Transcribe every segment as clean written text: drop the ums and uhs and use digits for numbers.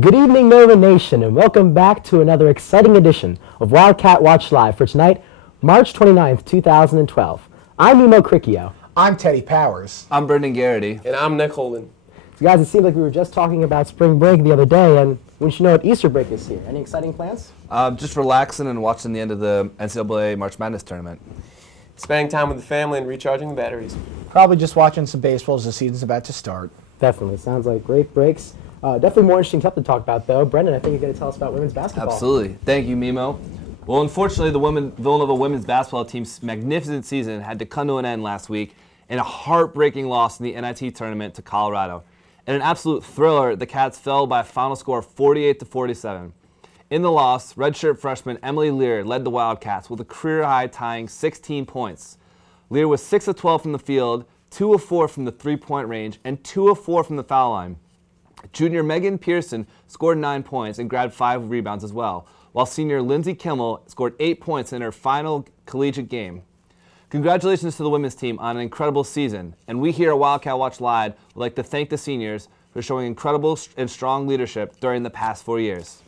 Good evening, Nova Nation, and welcome back to another exciting edition of Wildcat Watch Live for tonight, March 29th, 2012. I'm Emo Cricchio. I'm Teddy Powers. I'm Brendan Garrity. And I'm Nick Holden. So guys, it seems like we were just talking about spring break the other day, and wouldn't you know it, Easter break is here. Any exciting plans? Just relaxing and watching the end of the NCAA March Madness tournament. Spending time with the family and recharging the batteries. Probably just watching some baseball as the season's about to start. Definitely. Sounds like great breaks. Definitely more interesting stuff to talk about, though. Brendan, I think you're going to tell us about women's basketball. Absolutely. Thank you, Mimo. Well, unfortunately, the Villanova women's basketball team's magnificent season had to come to an end last week in a heartbreaking loss in the NIT tournament to Colorado. In an absolute thriller, the Cats fell by a final score of 48-47. In the loss, redshirt freshman Emily Lear led the Wildcats with a career-high tying 16 points. Lear was 6 of 12 from the field, 2 of 4 from the three-point range, and 2 of 4 from the foul line. Junior Megan Pearson scored 9 points and grabbed 5 rebounds as well, while senior Lindsay Kimmel scored 8 points in her final collegiate game. Congratulations to the women's team on an incredible season, and we here at Wildcat Watch Live would like to thank the seniors for showing incredible and strong leadership during the past 4 years.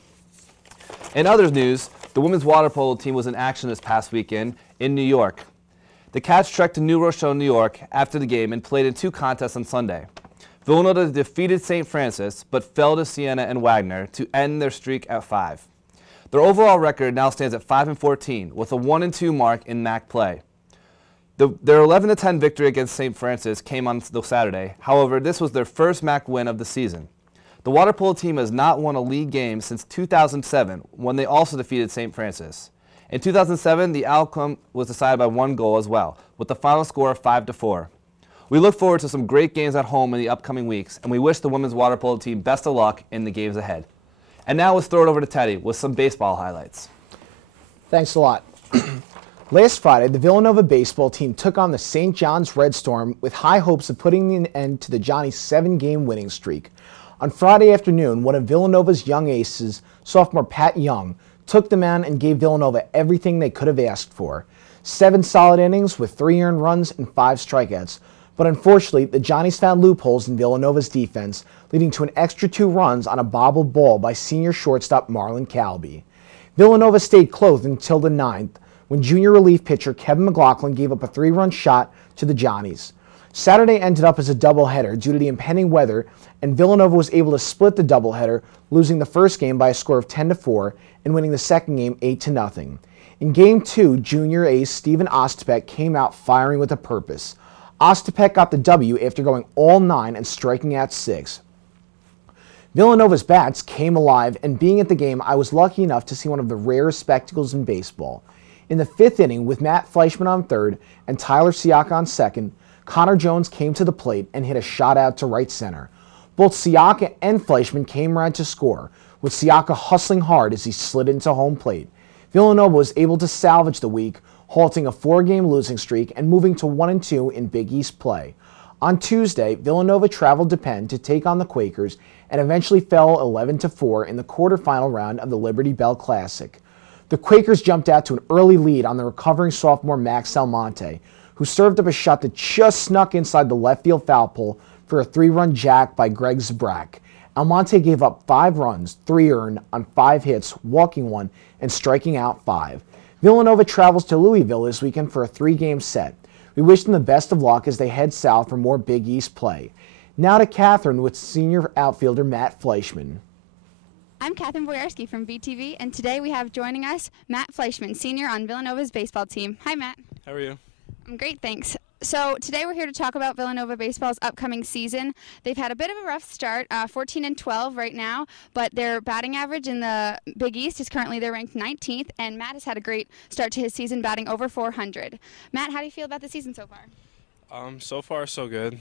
In other news, the women's water polo team was in action this past weekend in New York. The Cats trekked to New Rochelle, New York after the game and played in 2 contests on Sunday. Villanova defeated St. Francis, but fell to Siena and Wagner to end their streak at 5. Their overall record now stands at 5-14, with a 1-2 mark in MAC play. Their 11-10 victory against St. Francis came on Saturday. However, this was their first MAC win of the season. The water polo team has not won a league game since 2007, when they also defeated St. Francis. In 2007, the outcome was decided by 1 goal as well, with the final score of 5-4. We look forward to some great games at home in the upcoming weeks, and we wish the women's water polo team best of luck in the games ahead. And now let's throw it over to Teddy with some baseball highlights. Thanks a lot. Last Friday, the Villanova baseball team took on the St. John's Red Storm with high hopes of putting an end to the Johnnies' 7-game winning streak. On Friday afternoon, one of Villanova's young aces, sophomore Pat Young, took the mound and gave Villanova everything they could have asked for. 7 solid innings with 3 earned runs and 5 strikeouts. But unfortunately, the Johnnies found loopholes in Villanova's defense, leading to an extra 2 runs on a bobbled ball by senior shortstop Marlon Calby. Villanova stayed close until the 9th, when junior relief pitcher Kevin McLaughlin gave up a 3-run shot to the Johnnies. Saturday ended up as a doubleheader due to the impending weather, and Villanova was able to split the doubleheader, losing the first game by a score of 10-4 and winning the second game 8-0. In Game 2, junior ace Stephen Ostapek came out firing with a purpose. Ostapek got the W after going all 9 and striking out 6. Villanova's bats came alive, and being at the game, I was lucky enough to see one of the rarest spectacles in baseball. In the 5th inning, with Matt Fleischman on third and Tyler Siaka on second, Connor Jones came to the plate and hit a shot out to right center. Both Siaka and Fleischman came around to score, with Siaka hustling hard as he slid into home plate. Villanova was able to salvage the week, halting a 4-game losing streak and moving to 1-2 in Big East play. On Tuesday, Villanova traveled to Penn to take on the Quakers and eventually fell 11-4 in the quarterfinal round of the Liberty Bell Classic. The Quakers jumped out to an early lead on the recovering sophomore Max Almonte, who served up a shot that just snuck inside the left field foul pole for a 3-run jack by Greg Zabrak. Almonte gave up 5 runs, 3 earned, on 5 hits, walking 1, and striking out 5. Villanova travels to Louisville this weekend for a 3-game set. We wish them the best of luck as they head south for more Big East play. Now to Catherine with senior outfielder Matt Fleischman. I'm Catherine Boyarski from VTV, and today we have joining us Matt Fleischman, senior on Villanova's baseball team. Hi, Matt. How are you? I'm great, thanks. So today we're here to talk about Villanova baseball's upcoming season. They've had a bit of a rough start, 14-12 right now, but their batting average in the Big East is currently they're ranked 19th, and Matt has had a great start to his season, batting over 400. Matt, how do you feel about the season so far? So far, so good.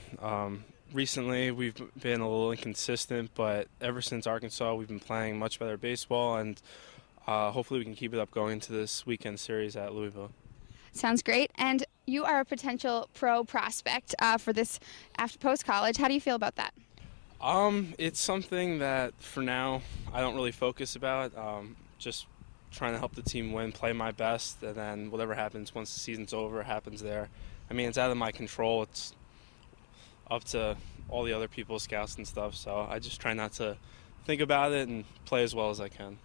Recently, we've been a little inconsistent, but ever since Arkansas, we've been playing much better baseball, and hopefully we can keep it up going into this weekend series at Louisville. Sounds great. And you are a potential pro prospect for this after post-college. How do you feel about that? It's something that for now I don't really focus about. Just trying to help the team win, play my best, and then whatever happens once the season's over happens there. I mean, it's out of my control. It's up to all the other people, scouts and stuff. So I just try not to think about it and play as well as I can.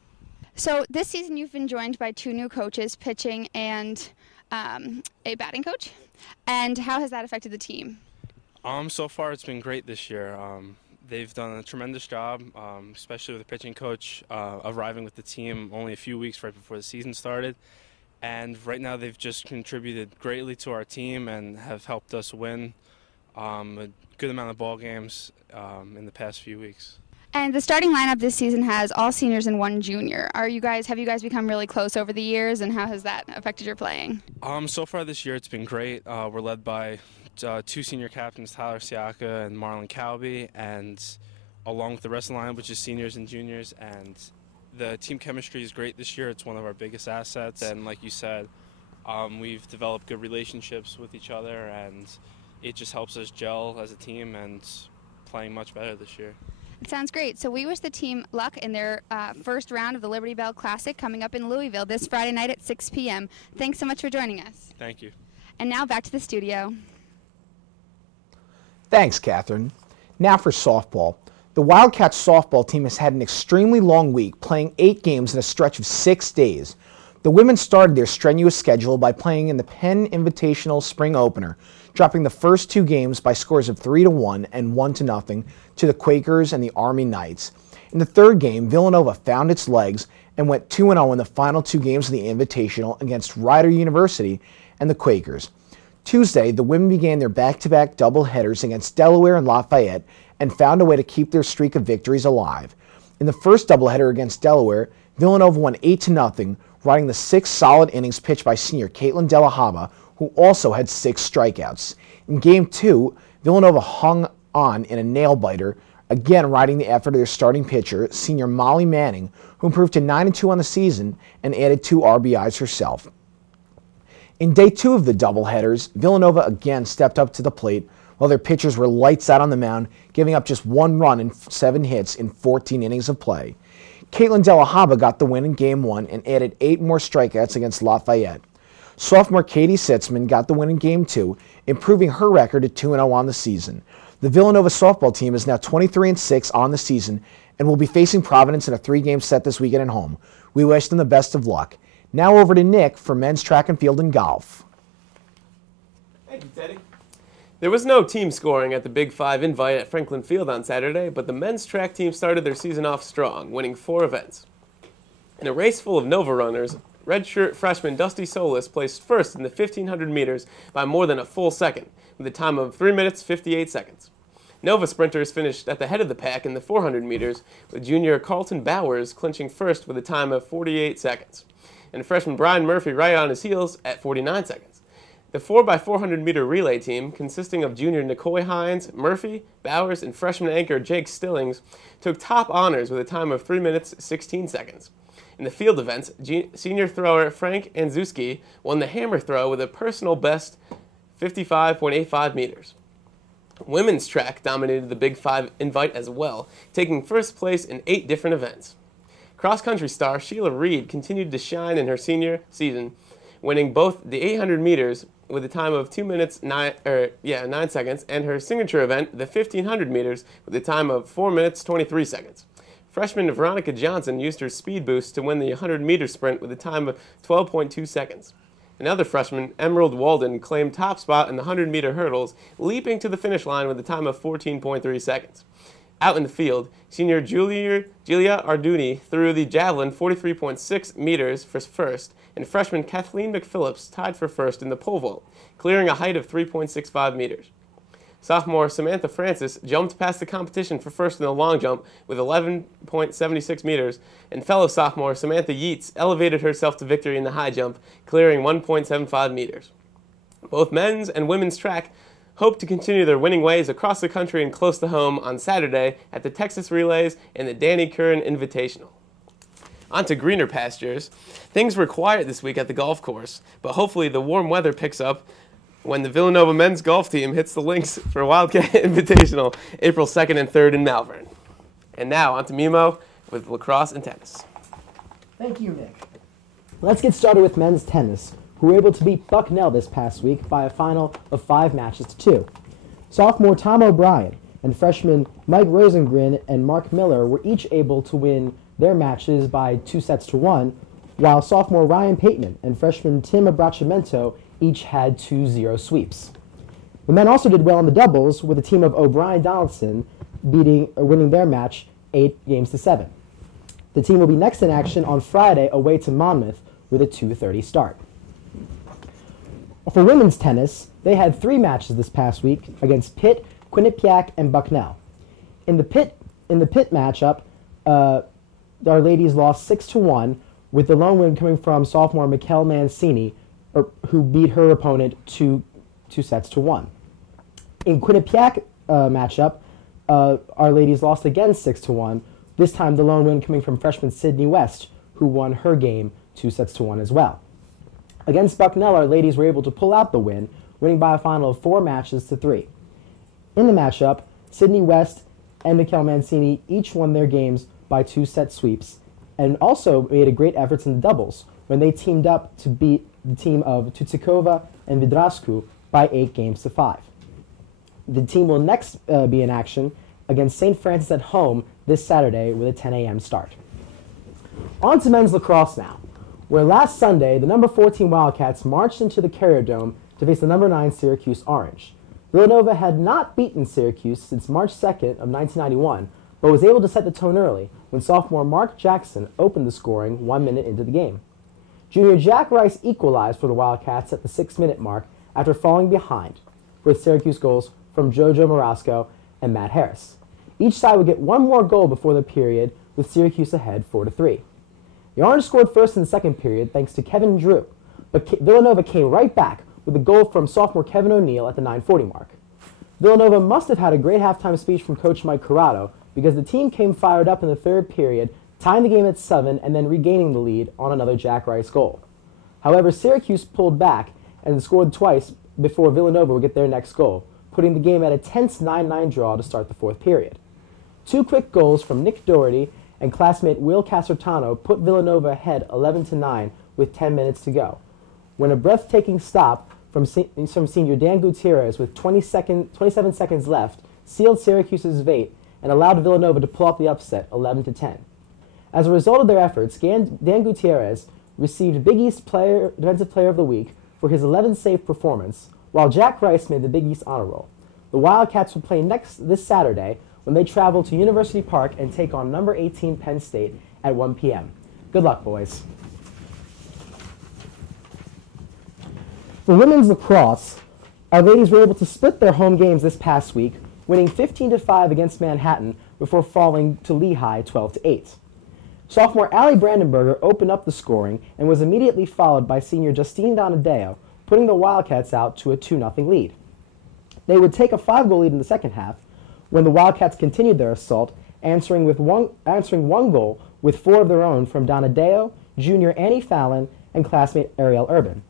So this season you've been joined by 2 new coaches, pitching and a batting coach. And how has that affected the team? So far it's been great this year. They've done a tremendous job, especially with the pitching coach arriving with the team only a few weeks right before the season started. And right now they've just contributed greatly to our team and have helped us win a good amount of ball games in the past few weeks. And the starting lineup this season has all seniors and 1 junior. Have you guys become really close over the years, and how has that affected your playing? So far this year it's been great. We're led by 2 senior captains, Tyler Siaka and Marlon Calby, and along with the rest of the lineup, which is seniors and juniors. And the team chemistry is great this year. It's one of our biggest assets. And like you said, we've developed good relationships with each other, and it just helps us gel as a team and playing much better this year. It sounds great. So we wish the team luck in their first round of the Liberty Bell Classic coming up in Louisville this Friday night at 6 p.m. Thanks so much for joining us. Thank you. And now back to the studio. Thanks, Catherine. Now for softball. The Wildcat softball team has had an extremely long week, playing 8 games in a stretch of 6 days. The women started their strenuous schedule by playing in the Penn Invitational Spring Opener, dropping the first 2 games by scores of 3-1 and 1-0 to the Quakers and the Army Knights. In the 3rd game, Villanova found its legs and went 2-0 in the final 2 games of the Invitational against Rider University and the Quakers. Tuesday, the women began their back-to-back doubleheaders against Delaware and Lafayette and found a way to keep their streak of victories alive. In the first doubleheader against Delaware, Villanova won 8-0, riding the 6 solid innings pitched by senior Caitlin De La Haba, who also had 6 strikeouts. In Game 2, Villanova hung on in a nail-biter, again riding the effort of their starting pitcher, senior Molly Manning, who improved to 9-2 on the season and added 2 RBIs herself. In Day 2 of the doubleheaders, Villanova again stepped up to the plate while their pitchers were lights out on the mound, giving up just 1 run and 7 hits in 14 innings of play. Caitlin De La Haba got the win in Game 1 and added 8 more strikeouts against Lafayette. Sophomore Katie Sitzman got the win in Game 2, improving her record to 2-0 on the season. The Villanova softball team is now 23-6 on the season and will be facing Providence in a 3-game set this weekend at home. We wish them the best of luck. Now over to Nick for men's track and field and golf. Thank you, Teddy. There was no team scoring at the Big 5 invite at Franklin Field on Saturday, but the men's track team started their season off strong, winning 4 events. In a race full of Nova runners, redshirt freshman Dusty Solis placed first in the 1,500 meters by more than a full second, with a time of 3 minutes 58 seconds. Nova sprinters finished at the head of the pack in the 400 meters, with junior Carlton Bowers clinching first with a time of 48 seconds, and freshman Brian Murphy right on his heels at 49 seconds. The 4x400 meter relay team, consisting of junior Nicoy Hines, Murphy, Bowers, and freshman anchor Jake Stillings, took top honors with a time of 3 minutes 16 seconds. In the field events, senior thrower Frank Anzuski won the hammer throw with a personal best 55.85 meters. Women's track dominated the Big 5 invite as well, taking first place in 8 different events. Cross-country star Sheila Reed continued to shine in her senior season, winning both the 800 meters with a time of 2 minutes 9 seconds, and her signature event, the 1500 meters, with a time of 4 minutes 23 seconds. Freshman Veronica Johnson used her speed boost to win the 100-meter sprint with a time of 12.2 seconds. Another freshman, Emerald Walden, claimed top spot in the 100-meter hurdles, leaping to the finish line with a time of 14.3 seconds. Out in the field, senior Julia Arduni threw the javelin 43.6 meters for first, and freshman Kathleen McPhillips tied for first in the pole vault, clearing a height of 3.65 meters. Sophomore Samantha Francis jumped past the competition for first in the long jump with 11.76 meters, and fellow sophomore Samantha Yeats elevated herself to victory in the high jump, clearing 1.75 meters. Both men's and women's track hope to continue their winning ways across the country and close to home on Saturday at the Texas Relays and the Danny Curran Invitational. On to greener pastures. Things were quiet this week at the golf course, but hopefully the warm weather picks up when the Villanova men's golf team hits the links for Wildcat Invitational April 2nd and 3rd in Malvern. And now on to Mimo with lacrosse and tennis. Thank you, Nick. Let's get started with men's tennis, who were able to beat Bucknell this past week by a final of 5 matches to 2. Sophomore Tom O'Brien and freshmen Mike Rosengren and Mark Miller were each able to win their matches by 2-1, while sophomore Ryan Pateman and freshman Tim Abbracciamento each had 2-0 sweeps. The men also did well in the doubles, with the team of O'Brien Donaldson winning their match 8-7. The team will be next in action on Friday away to Monmouth with a 2:30 start. For women's tennis, they had 3 matches this past week against Pitt, Quinnipiac, and Bucknell. In the Pitt matchup, our ladies lost 6-1, with the lone win coming from sophomore Mikkel Mancini, who beat her opponent 2-1. In Quinnipiac matchup, our ladies lost again 6-1. This time, the lone win coming from freshman Sydney West, who won her game 2-1 as well. Against Bucknell, our ladies were able to pull out the win, winning by a final of 4-3. In the matchup, Sydney West and Mikkel Mancini each won their games by 2-set sweeps, and also made a great effort in the doubles when they teamed up to beat the team of Tutsikova and Vidrascu by 8-5. The team will next be in action against St. Francis at home this Saturday with a 10 a.m. start. On to men's lacrosse now, where last Sunday the number 14 Wildcats marched into the Carrier Dome to face the number 9 Syracuse Orange. Villanova had not beaten Syracuse since March 2nd of 1991, but was able to set the tone early when sophomore Mark Jackson opened the scoring 1 minute into the game. Junior Jack Rice equalized for the Wildcats at the 6-minute mark after falling behind, with Syracuse goals from Jojo Marasco and Matt Harris. Each side would get one more goal before the period, with Syracuse ahead 4-3. The Orange scored first in the second period thanks to Kevin Drew, but Villanova came right back with a goal from sophomore Kevin O'Neill at the 9:40 mark. Villanova must have had a great halftime speech from coach Mike Corrado, because the team came fired up in the third period, tying the game at 7 and then regaining the lead on another Jack Rice goal. However, Syracuse pulled back and scored twice before Villanova would get their next goal, putting the game at a tense 9-9 draw to start the fourth period. 2 quick goals from Nick Doherty and classmate Will Casertano put Villanova ahead 11-9 with 10 minutes to go, when a breathtaking stop from senior Dan Gutierrez with 27 seconds left sealed Syracuse's fate and allowed Villanova to pull off the upset 11-10. As a result of their efforts, Dan Gutierrez received Big East Defensive Player of the Week for his 11-save performance, while Jack Rice made the Big East Honor Roll. The Wildcats will play this Saturday when they travel to University Park and take on number 18 Penn State at 1 p.m. Good luck, boys. For women's lacrosse, our ladies were able to split their home games this past week, winning 15-5 against Manhattan before falling to Lehigh 12-8. Sophomore Allie Brandenberger opened up the scoring and was immediately followed by senior Justine Donadeo, putting the Wildcats out to a 2-0 lead. They would take a 5-goal lead in the second half, when the Wildcats continued their assault, answering one goal with 4 of their own from Donadeo, junior Annie Fallon, and classmate Ariel Urban.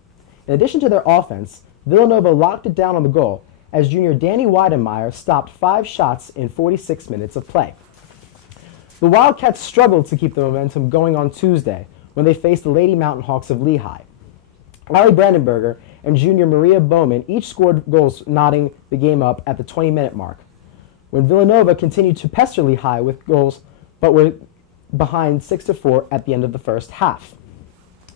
In addition to their offense, Villanova locked it down on the goal, as junior Danny Weidemeyer stopped 5 shots in 46 minutes of play. The Wildcats struggled to keep the momentum going on Tuesday when they faced the Lady Mountain Hawks of Lehigh. Allie Brandenberger and junior Maria Bowman each scored goals, knotting the game up at the 20-minute mark, when Villanova continued to pester Lehigh with goals but were behind 6-4 at the end of the first half.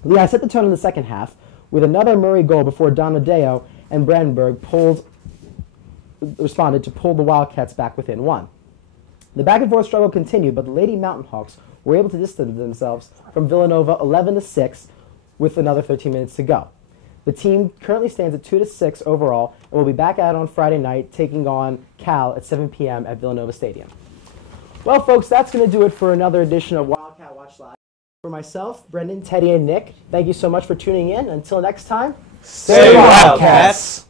Lehigh set the tone in the second half with another Murray goal before Donadeo and Brandenburg responded to pull the Wildcats back within 1. The back-and-forth struggle continued, but the Lady Mountain Hawks were able to distance themselves from Villanova 11-6 with another 13 minutes to go. The team currently stands at 2-6 overall and will be back out on Friday night, taking on Cal at 7 p.m. at Villanova Stadium. Well, folks, that's going to do it for another edition of Wildcat Watch Live. For myself, Brendan, Teddy, and Nick, thank you so much for tuning in. Until next time, Stay Wildcats!